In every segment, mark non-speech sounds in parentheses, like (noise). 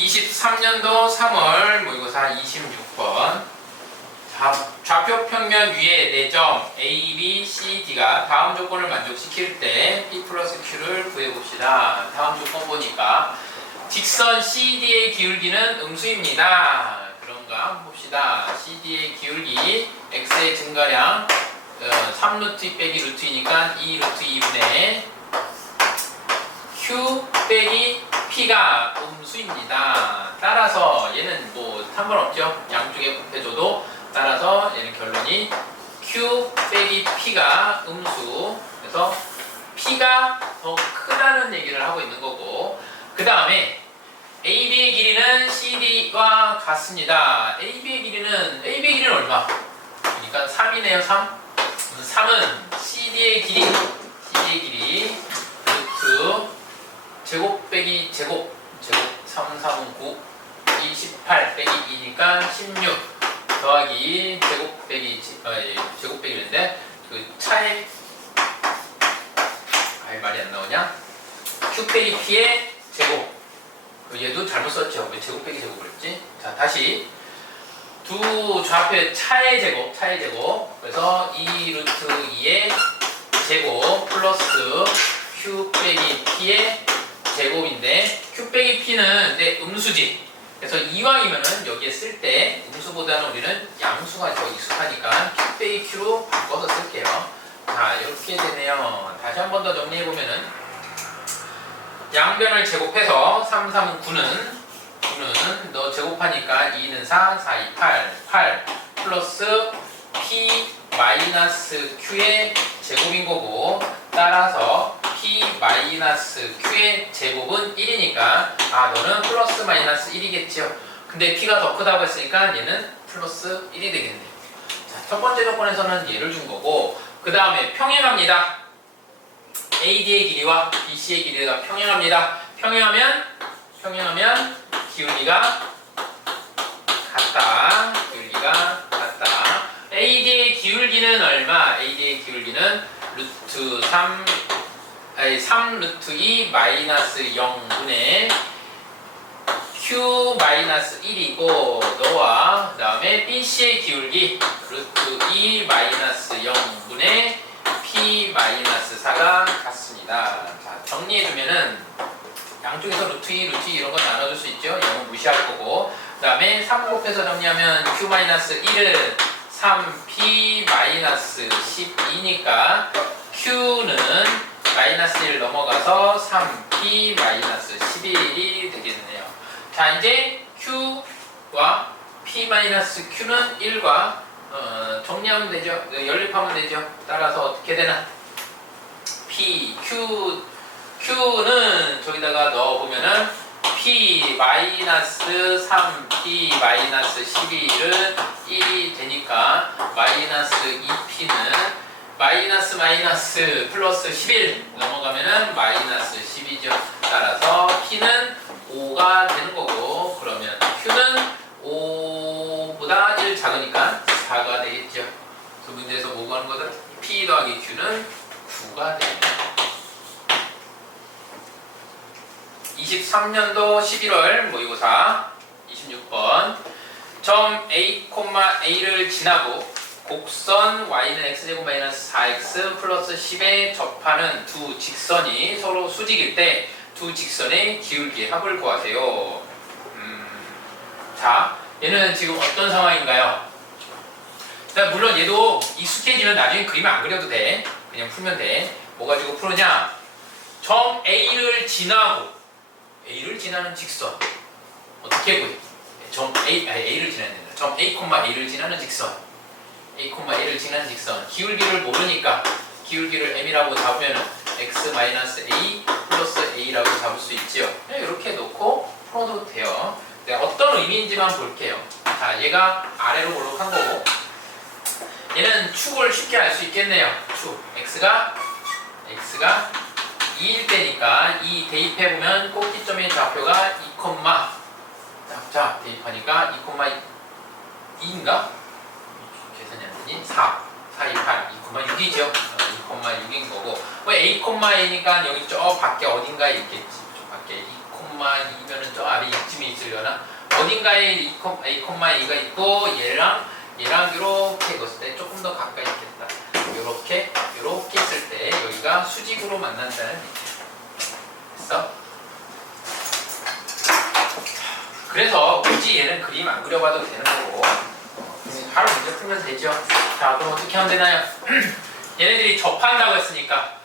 23년도 3월 모의고사 26번 좌표 평면 위에 4점 A, B, C, D가 다음 조건을 만족시킬 때 P 플러스 Q를 구해봅시다. 다음 조건 보니까 직선 CD의 기울기는 음수입니다. 그런가 봅시다. CD의 기울기 X의 증가량 어, 3루트 빼기 루트이니까 2루트 2분의 Q 빼기 P가 음수입니다. 따라서 얘는 뭐 상관없죠. 양쪽에 곱해줘도 따라서 얘는 결론이 Q 빼기 P가 음수. 그래서 P가 더 크다는 얘기를 하고 있는 거고 그 다음에 AB의 길이는 CD와 같습니다. AB의 길이는 AB의 길이는 얼마? 그러니까 3이네요. 3. 3은 CD의 길이 CD의 길이 제곱 빼기 제곱 제곱 3, 3은 9 28 빼기 2니까 16 더하기 제곱 빼기 지- 아, 예, 제곱 빼기인데 그 차에 아예 말이 안 나오냐? q 빼기 p의 제곱. 그 얘도 잘못 썼죠. 왜 제곱 빼기 제곱을 했지? 자 다시. 두 좌표의 차의 제곱 차의 제곱. 그래서 2 루트 2의 제곱 플러스 q 빼기 p의 제곱인데 q 빼기 p는 내 음수지. 그래서 이왕이면은 여기에 쓸 때 음수보다는 우리는 양수가 더 익숙하니까 q 빼기 q로 바꿔서 쓸게요. 자 이렇게 되네요. 다시 한 번 더 정리해 보면은 양변을 제곱해서 3, 3은 9는 9는 너 제곱하니까 2는 4, 4, 2, 8, 8 플러스 p 마이너스 q의 제곱인 거고 따라서 마이너스 q의 제곱은 1이니까 아 너는 플러스 마이너스 1이겠죠. 근데 p가 더 크다고 했으니까 얘는 플러스 1이 되겠네. 자, 첫 번째 조건에서는 얘를 준 거고 그 다음에 평행합니다. AD의 길이와 BC의 길이가 평행합니다. 평행하면 평행하면 기울기가 같다. 기울기가 같다. AD의 기울기는 얼마? AD의 기울기는 루트 3 아니 3 루트 2 마이너스 0분의 Q 마이너스 1이고 너와 그 다음에 BC의 기울기 루트 2 마이너스 0분의 P 마이너스 4가 같습니다. 자 정리해 주면은 양쪽에서 루트 2, 루트 2 이런 거 나눠줄 수 있죠. 0은 무시할 거고 그 다음에 3 곱해서 정리하면 Q 마이너스 1은 3P 마이너스 12니까 Q는 마이너스 1 넘어가서 3P 마이너스 11이 되겠네요. 자 이제 Q와 P 마이너스 Q는 1과 어, 정리하면 되죠. 어, 연립하면 되죠. 따라서 어떻게 되나? P, Q, Q는 저기다가 넣어보면은 P 마이너스 3P 마이너스 11은 1이 되니까 마이너스 2P는 마이너스 마이너스 플러스 11 넘어가면은 마이너스 10이죠. 따라서 P는 5가 되는 거고 그러면 Q는 5보다 1 작으니까 4가 되겠죠. 그 문제에서 뭐 구하는 거든 P 더하기 Q는 9가 됩니다. 23년도 11월 모의고사 26번 점 A, A를 지나고 곡선 y는 x제곱 마이너스 4x 플러스 10에 접하는 두 직선이 서로 수직일 때 두 직선의 기울기의 합을 구하세요. 음, 자, 얘는 지금 어떤 상황인가요? 자, 물론 얘도 익숙해지면 나중에 그림을 안 그려도 돼. 그냥 풀면 돼. 뭐 가지고 푸느냐? 점 A를 지나고 A를 지나는 직선 어떻게 구해? 점 A, 아니, A를 지나야 된다. 점 A, A를 지나는 직선 A, A를 지나는 직선 기울기를 모르니까 기울기를 M이라고 잡으면 X A 플러스 A라고 잡을 수 있지요. 그냥 이렇게 놓고 풀어도 돼요. 네, 어떤 의미인지만 볼게요. 자, 얘가 아래로 올라간 거고 얘는 축을 쉽게 알 수 있겠네요. 축 X가 X가 2일 때니까 이 대입해 보면 꼭지점의 좌표가 2, 자, 자 대입하니까 2, 2인가? 되니? 4, 4, 2, 8, 2, 6이죠. 2, 6인 거고. 왜 A, A니까 여기 저 밖에 어딘가에 있겠지. 저 밖에 2, 2면은 저 아래 이쯤에 있으려나 어딘가에 2, A, A가 있고 얘랑 얘랑 이렇게 있을 때 조금 더 가까이 있겠다 이렇게 이렇게 있을 때 여기가 수직으로 만난다는 얘기야 됐어? 그래서 굳이 얘는 그림 안 그려봐도 되는 거고 어, 바로 문제 풀면 되죠 자 그럼 어떻게 하면 되나요? (clears throat) 얘네들이 접한다고 했으니까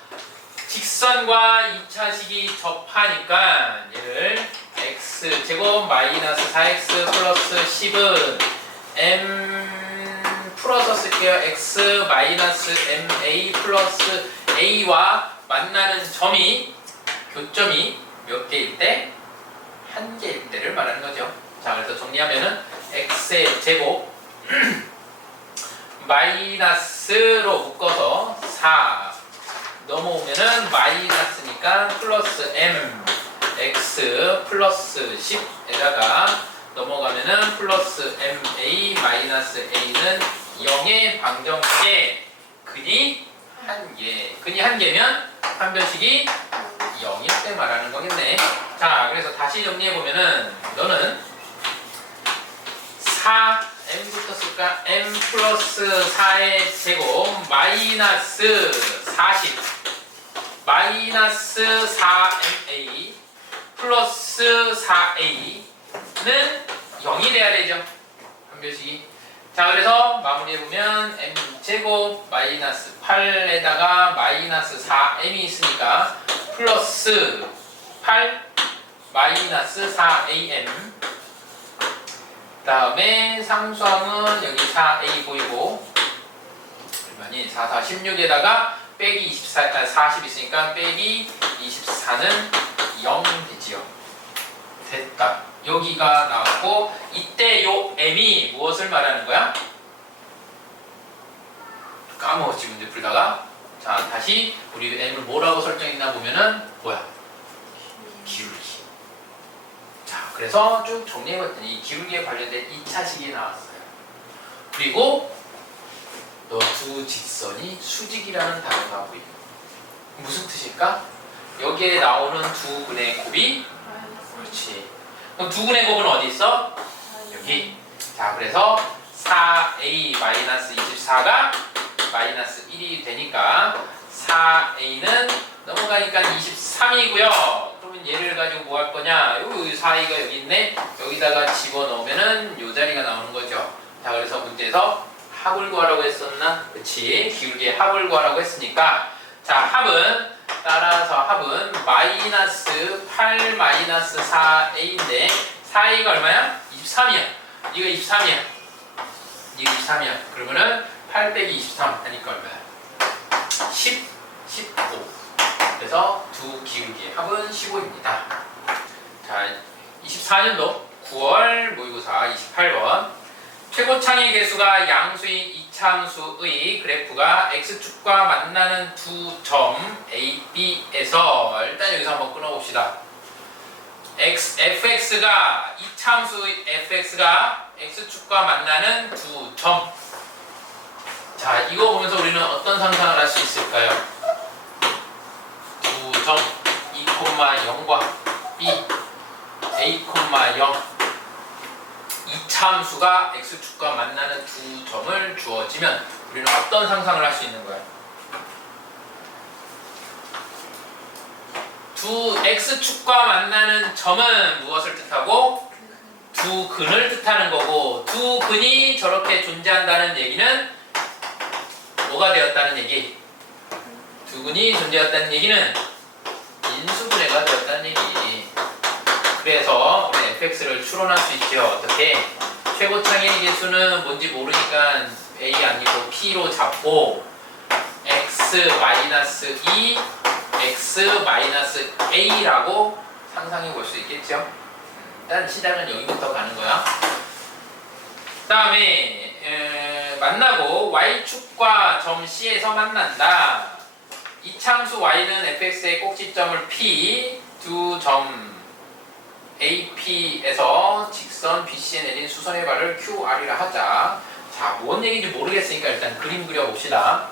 직선과 2차식이 접하니까 얘를 x 제곱 마이너스 4x 플러스 10은 m 풀어서 쓸게요 x 마이너스 ma 플러스 a와 만나는 점이 교점이 몇 개일 때? 한 개일 때를 말하는 거죠 자 그래서 정리하면은 x의 제곱 마이너스로 묶어서 4 넘어오면은 마이너스니까 플러스 m x 플러스 10에다가 넘어가면은 플러스 ma 마이너스 a는 0의 방정식에 근이 한 개. 근이 한 개면 판별식이 0일 때 말하는 거겠네. 자, 그래서 다시 정리해 보면은 너는 4 m부터 쓸까? m 플러스 4의 제곱 마이너스 40 마이너스 4ma 플러스 4a는 0이 돼야 되죠. 판별식이. 자, 그래서 마무리해보면 m 제곱 마이너스 8에다가 마이너스 4m이 있으니까 플러스 8 마이너스 4am 다음에 상수항은 여기 4a 보이고 얼마니? 4, 4, 16에다가 빼기 24, 아, 40 있으니까 빼기 24는 0 되지요. 됐다. 여기가 나왔고 이때 요 m이 무엇을 말하는 거야? 까먹었지 문제 풀다가 자 다시 우리 m을 뭐라고 설정했나 보면은 뭐야? 기울기. 자 그래서 쭉 정리해봤더니 기울기에 관련된 2차식이 나왔어요. 그리고 너두 직선이 수직이라는 단어가 보이고 무슨 뜻일까? 여기에 나오는 두 근의 곱이 그렇지. 그럼 두 근의 곱은 어디 있어? 여기. 자, 그래서 4a-24가 마이너스 1이 되니까 4a는 넘어가니까 23이고요. 얘를 가지고 뭐 할 거냐? 여기 4a가 여기 있네. 여기다가 집어넣으면은 요 자리가 나오는 거죠. 자, 그래서 문제에서 합을 구하라고 했었나? 그치. 기울기의 합을 구하라고 했으니까 자, 합은 따라서 합은 마이너스 8 마이너스 4a인데 4a가 얼마야? 23이야. 이거 23이야. 이거 23이야. 그러면은 8 빼기 23 하니까 얼마야? 10, 15. 그래서 두 기울기의 합은 15입니다. 자, 24년도 9월 모의고사 28번 최고창의 개수가 양수인 이차함수의 그래프가 x축과 만나는 두 점 A, B에서 일단 여기서 한번 끊어봅시다. x, fx가 이차함수의 fx가 x축과 만나는 두 점. 자, 이거 보면서 우리는 어떤 상상을 할 수 있을까요? 두점 2,0과 B, A, 0 이차함수가 x축과 만나는 두 점을 주어지면 우리는 어떤 상상을 할 수 있는 거야? 두 x축과 만나는 점은 무엇을 뜻하고 두 근을 뜻하는 거고 두 근이 저렇게 존재한다는 얘기는 뭐가 되었다는 얘기? 두 근이 존재했다는 얘기는 인수분해가 되었다는 얘기. 그래서 우리 fx를 추론할 수 있죠. 어떻게? 최고창의 개수는 뭔지 모르니까 a 아니고 p로 잡고 x 마이너스 2 x 마이너스 a라고 상상해 볼 수 있겠죠. 일단 시작은 여기부터 가는 거야. 다음에 에, 만나고 y축과 점 C에서 만난다. 이참수 y는 fx의 꼭지점을 p 두 점 AP에서 직선 BC에 내린 수선의 발을 QR이라 하자. 자, 뭔 얘기인지 모르겠으니까 일단 그림 그려봅시다.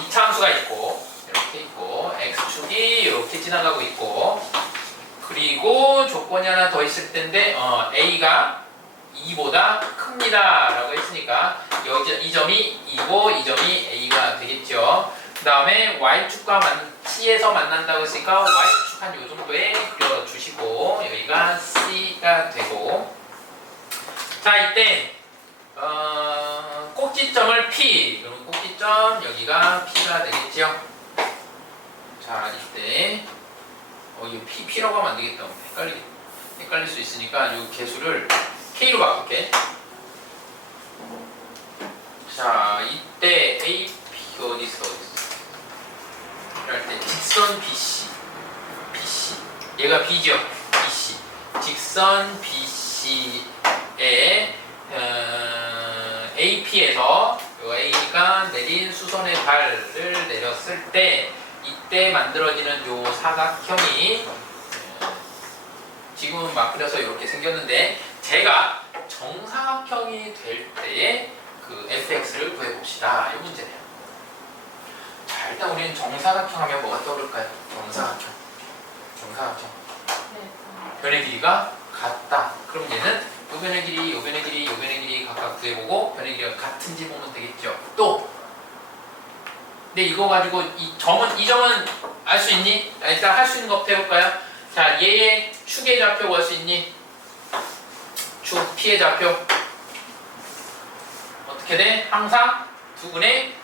이차함수가 있고 이렇게 있고 x축이 이렇게 지나가고 있고 그리고 조건이 하나 더 있을 텐데 어, A가 2보다 큽니다 라고 했으니까 여기 이 점이 2고 이 점이 A가 되겠죠 그 다음에 Y축과 만, C에서 만난다고 했으니까 Y축 한 요 정도에 그려주시고 여기가 C가 되고. 자 이때 어, 꼭지점을 P. 그러면 꼭지점 여기가 P가 되겠죠 자 이때 어 이거 P, P라고 하면 안 되겠다. 헷갈리, 헷갈릴 수 있으니까 이 개수를 K로 바꿀게. 자 이때 AP 어디 있어? 어디 있어 이럴 때 직선 BC BC 얘가 B죠 BC 직선 BC에 어, AP에서 요 A가 내린 수선의 발을 내렸을 때 이때 만들어지는 요 사각형이 어, 지금은 막 그려서 이렇게 생겼는데 제가 정사각형이 될 때의 그 fx를 구해봅시다. 이 문제네요. 자, 일단 우리는 정사각형 하면 뭐가 떠오를까요? 정사각형. 정사각형. 변의 길이가 같다. 그럼 얘는 요 변의 길이, 요 변의 길이, 요 변의 길이 각각 구해보고 변의 길이가 같은지 보면 되겠죠. 또 근데 이거 가지고 이 점은 이 점은 알 수 있니? 자, 일단 할 수 있는 것부터 해볼까요? 자, 얘의 축의 좌표 구할 수 있니? 축 P의 좌표 어떻게 돼? 항상 두근의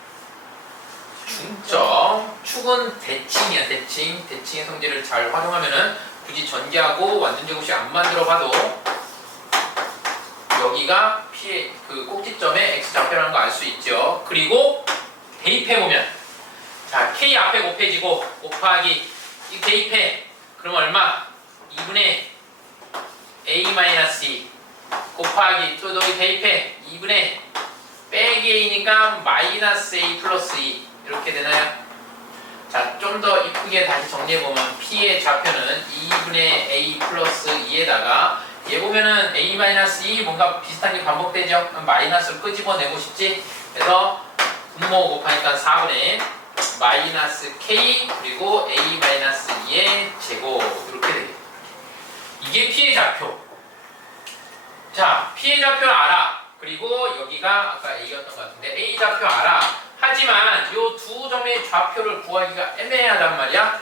중점 축은 대칭이야 대칭. 대칭의 성질을 잘 활용하면은 굳이 전개하고 완전 제곱식 안 만들어 봐도 여기가 P의 그 꼭지점의 X 좌표라는 거 알 수 있죠. 그리고 대입해 보면 자 K 앞에 곱해지고 곱하기 이 대입해. 그럼 얼마? 2분의 A-2 곱하기 또 너희 대입해. 2분의 빼기 A니까 마이너스 A 플러스 2 이렇게 되나요? 자, 좀 더 이쁘게 다시 정리해보면 P의 좌표는 2분의 A 플러스 2에다가 얘 보면은 A 마이너스 2 뭔가 비슷한 게 반복되죠? 그럼 마이너스를 끄집어내고 싶지? 그래서 분모 곱하니까 4분의 마이너스 K 그리고 A 마이너스 2의 제곱 이렇게 되겠죠. 이게 P의 좌표. 자, P의 좌표를 알아. 그리고 여기가 아까 A였던 것 같은데 A 좌표 알아. 하지만 이 두 점의 좌표를 구하기가 애매하단 말이야.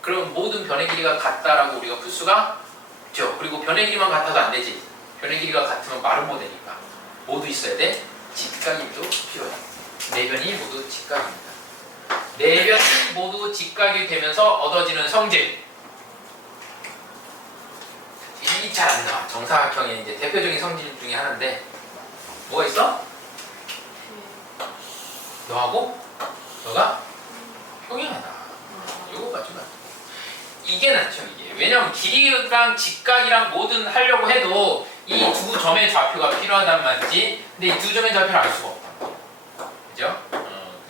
그럼 모든 변의 길이가 같다라고 우리가 풀 수가 있죠. 그리고 변의 길이만 같아도 안 되지. 변의 길이가 같으면 말은 못 되니까. 모두 있어야 돼. 직각임도 필요해. 네 변이 모두 직각입니다. 네 변이 모두 직각이 되면서 얻어지는 성질. 이 잘 안 나와. 정사각형의 이제 대표적인 성질 중에 하나인데 뭐가 있어? 너하고 너가 평행하다. 요거 가지고 이게 낫죠 이게. 왜냐면 길이랑 직각이랑 뭐든 하려고 해도 이 두 점의 좌표가 필요하단 말이지. 근데 이 두 점의 좌표를 알 수가 없다. 그죠? 어,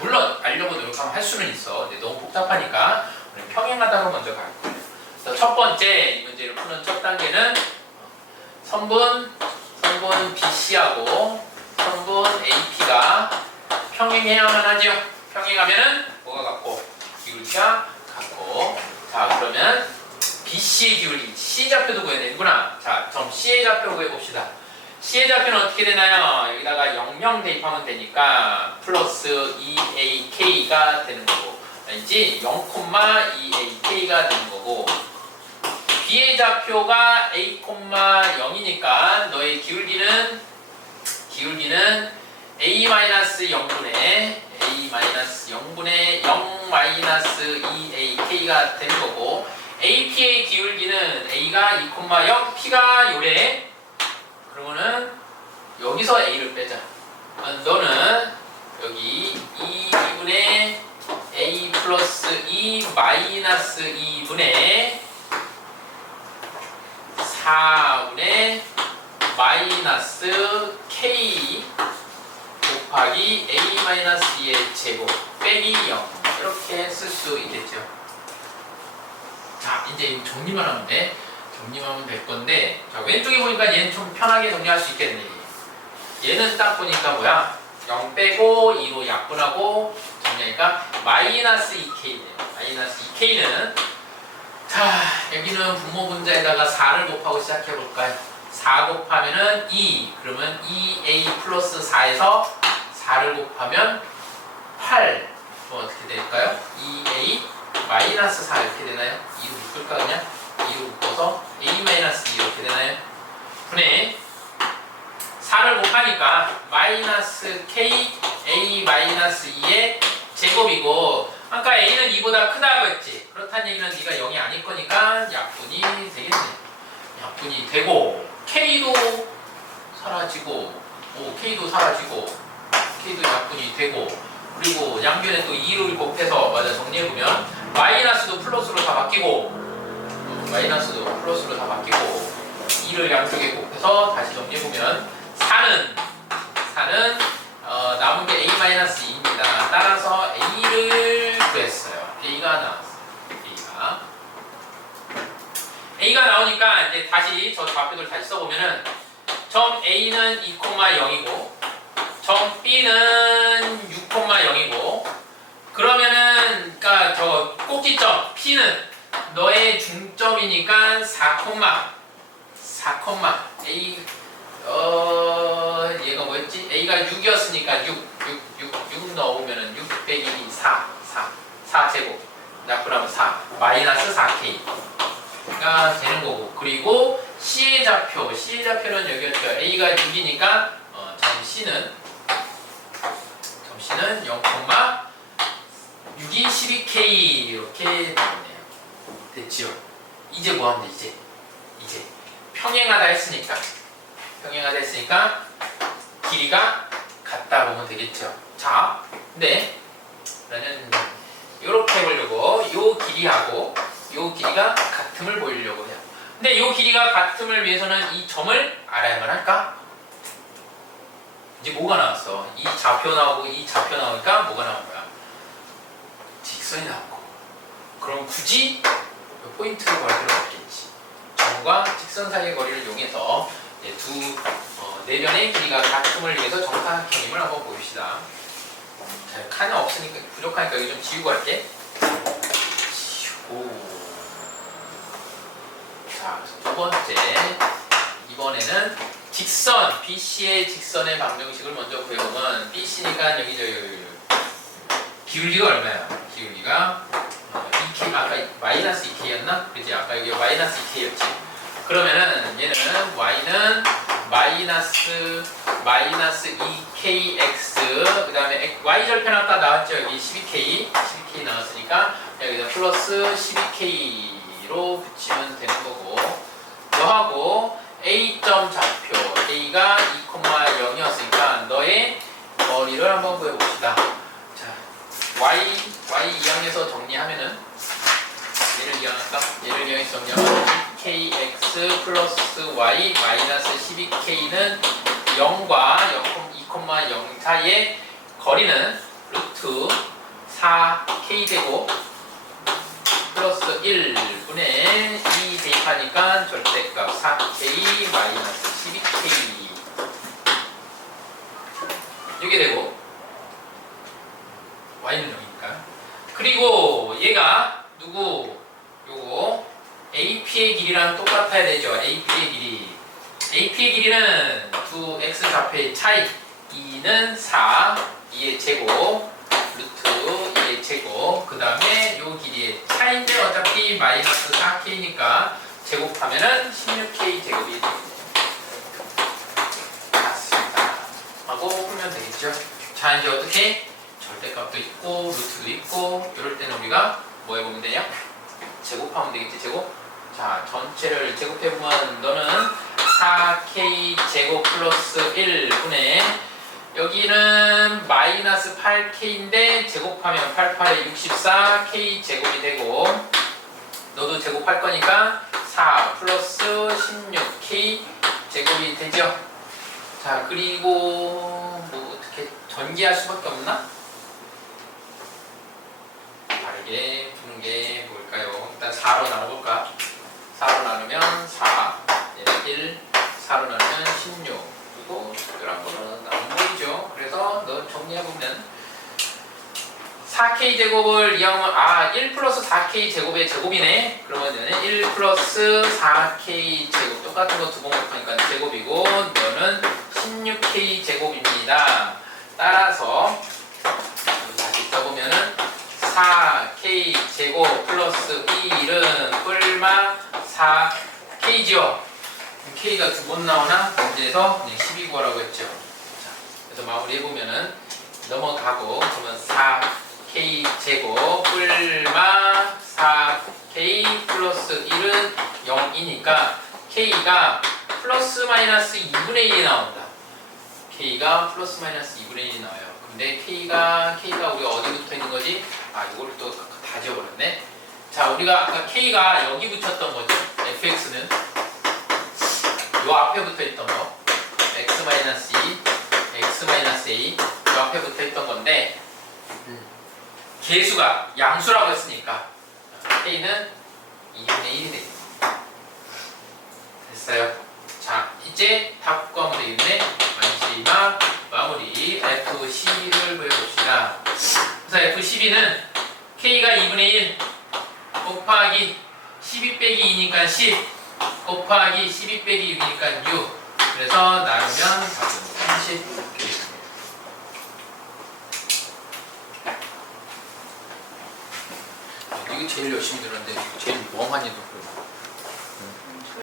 물론 알려고 노력하면 할 수는 있어. 근데 너무 복잡하니까 평행하다로 먼저 갈 거예요. 그래서 첫 번째 이 문제를 푸는 첫 단계는 선분 선분 BC하고 선분 AP가 평행해야만 하죠. 평행하면은 뭐가 같고 기울기가 같고 자 그러면 BC의 기울기 C 좌표도 구해야 되는구나. 자 그럼 C의 좌표 구해 봅시다. C의 좌표는 어떻게 되나요? 여기다가 00 대입하면 되니까 플러스 2AK가 되는 거고 알지? 0,2AK가 되는 거고 B의 좌표가 A,0이니까 너의 기울기는 기울기는 A-0분의 A-0분의 0-2AK가 되는 거고 AP의 기울기는 A가 2,0 P가 요래. 그러면은 여기서 A를 빼자. 아, 너는 여기 2분의 A 플러스 2 마이너스 2분의 4분의 마이너스 K 곱하기 A 마이너스 2의 제곱 빼기 0 이렇게 쓸 수 있겠죠. 자 이제 정리만 하면 돼. 정리만 하면 될 건데 자 왼쪽에 보니까 얘는 좀 편하게 정리할 수 있겠네. 얘는 딱 보니까 뭐야? 0 빼고 2로 약분하고 정리하니까 마이너스 2K네요. 마이너스 2K는 자, 여기는 분모 분자에다가 4를 곱하고 시작해 볼까요? 4 곱하면은 2. 그러면 2a 플러스 4에서 4를 곱하면 8. 그럼 어떻게 될까요? 2a 마이너스 4 이렇게 되나요? 2로 묶을까 그냥? 2로 묶어서 a 마이너스 2 이렇게 되나요? 분의 4를 곱하니까 마이너스 k a 마이너스 2의 제곱이고 아까 a는 2보다 크다고 했지 그렇다는 얘기는 네가 0이 아닐 거니까 약분이 되겠네 약분이 되고 k도 사라지고 오 k도 사라지고 k도 약분이 되고 그리고 양변에 또 2를 곱해서 맞아 정리해보면 마이너스도 플러스로 다 바뀌고 어, 마이너스도 플러스로 다 바뀌고 2를 양쪽에 곱해서 다시 정리해보면 4는 4는 어, 남은 게 a-2입니다. 따라서 a를 구했어요. a가 나왔어요. a가 a가 나오니까 이제 다시 저 좌표들 다시 써보면은 점 a는 2,0이고 점 b는 6,0이고 그러면은 그러니까 저 꼭지점 p는 너의 중점이니까 4, 4, a 어 얘가 뭐였지? a가 6이었으니까 6, 6, 6, 6 넣어보면은 6 빼기 4, 4, 4 제곱. 약분하면 4 마이너스 4k가 되는 거고. 그리고 c의 좌표 c의 좌표는 여기였죠. A가 6이니까 어, 점 c는 점 c는 0, 6이 12k 이렇게 나오네요 됐지요? 이제 뭐하면 돼 이제 이제 평행하다 했으니까 평행하다 했으니까 길이가 같다 보면 되겠죠. 자, 근데 나는 이렇게 해보려고 요 길이하고 요 길이가 같음을 보이려고 해요. 근데 요 길이가 같음을 위해서는 이 점을 알아야만 할까? 이제 뭐가 나왔어? 이 좌표 나오고 이 좌표 나오니까 뭐가 나온 거야? 직선이 나오고. 그럼 굳이 요 포인트를 걸 필요가 없겠지. 점과 직선 사이의 거리를 이용해서 두 어, 내면의 길이가 같음을 위해서 정사각형임을 한번 보입시다. 자, 칸이 없으니까 부족하니까 여기 좀 지우고 할게. 지우고. 자, 두 번째. 이번에는 직선 BC의 직선의 방정식을 먼저 구해보면 BC니까 여기 저 여기, 기울기가 얼마야? 기울기가 어, 2K 아까 마이너스 2K였나? 그지? 아까 여기 마이너스 2K였지. 그러면은 얘는 y는 마이너스 마이너스 2kx 그 다음에 y 절편 아까 나왔죠 여기 12k 12k 나왔으니까 여기다 플러스 12k로 붙이면 되는 거고 너하고 a 점 좌표 a가 2,0이었으니까 너의 거리를 한번 구해봅시다 자 y y 이항에서 정리하면은 얘를 이항할까? 얘를 이항해서 정리하면 kx 플러스 y 마이너스 12k는 0과 0,2,0 사이의 거리는 루트 4k 되고 플러스 1 분의 2 대입하니까 절대값 4k 마이너스 12k 이게 되고 y는 0이니까 그리고 얘가 누구 요거 AP의 길이랑 똑같아야 되죠. AP의 길이. AP의 길이는 두 x 좌표의 차이. 2는 4, 2의 제곱, 루트 2의 제곱. 그 다음에 요 길이의 차이인데 어차피 마이너스 4k니까 제곱하면은 16k 제곱이 되겠네요. 맞습니다. 하고 풀면 되겠죠. 자 이제 어떻게? 절대값도 있고 루트도 있고 이럴 때는 우리가 뭐 해보면 되냐? 제곱하면 되겠지 제곱 자 전체를 제곱해보면 너는 4k 제곱 플러스 1분의 여기는 마이너스 8k인데 제곱하면 88에 64k 제곱이 되고 너도 제곱할 거니까 4 플러스 16k 제곱이 되죠 자 그리고 뭐 어떻게 전개할 수밖에 없나? 다르게 푸는 게 뭘까요? 일단 4로 나눠볼까? 4로 나누면 4, 얘는 1, 4로 나누면 16. 그리고 특별 정리해보면 4k 제곱을 이용하면 아 1 플러스 4k 제곱의 제곱이네. 그러면은 1 플러스 4k 제곱 똑같은 거 두 번 곱하니까 제곱이고 너는 16k 제곱입니다. 따라서 다시 써보면은 4k 제곱 플러스 1은 뿔마 4k죠 k가 두 번 나오나? 문제에서? 그냥 12 구하라고 했죠. 자, 그래서 마무리 해보면은 넘어가고 그러면 4k 제곱 뿔마 4k 플러스 1은 0이니까 k가 플러스 마이너스 2분의 1이 나온다. k가 플러스 마이너스 2분의 1이 나와요. 근데 k가 k가 우리가 어디 붙어 있는 거지? 아 이걸 또 다 지워버렸네. 자 우리가 아까 k가 여기 붙였던 거죠. fx는 요 앞에 붙어 있던 거 x 마이너스 2 x 마이너스 a 요 앞에 붙어 있던 건데 음, 개수가 양수라고 했으니까 k는 2분의 1이 되겠다. 됐어요. 자 이제 답 구하면 되겠네. 마지막 마무리 FC를 구해봅시다. 그래서 F12는 K가 2분의 1 곱하기 12 빼기 2니까 10 곱하기 12 빼기 6이니까 6 그래서 나누면 답은 30 되겠습니다. 이게 제일 열심히 들었는데 제일 멍하니 듣고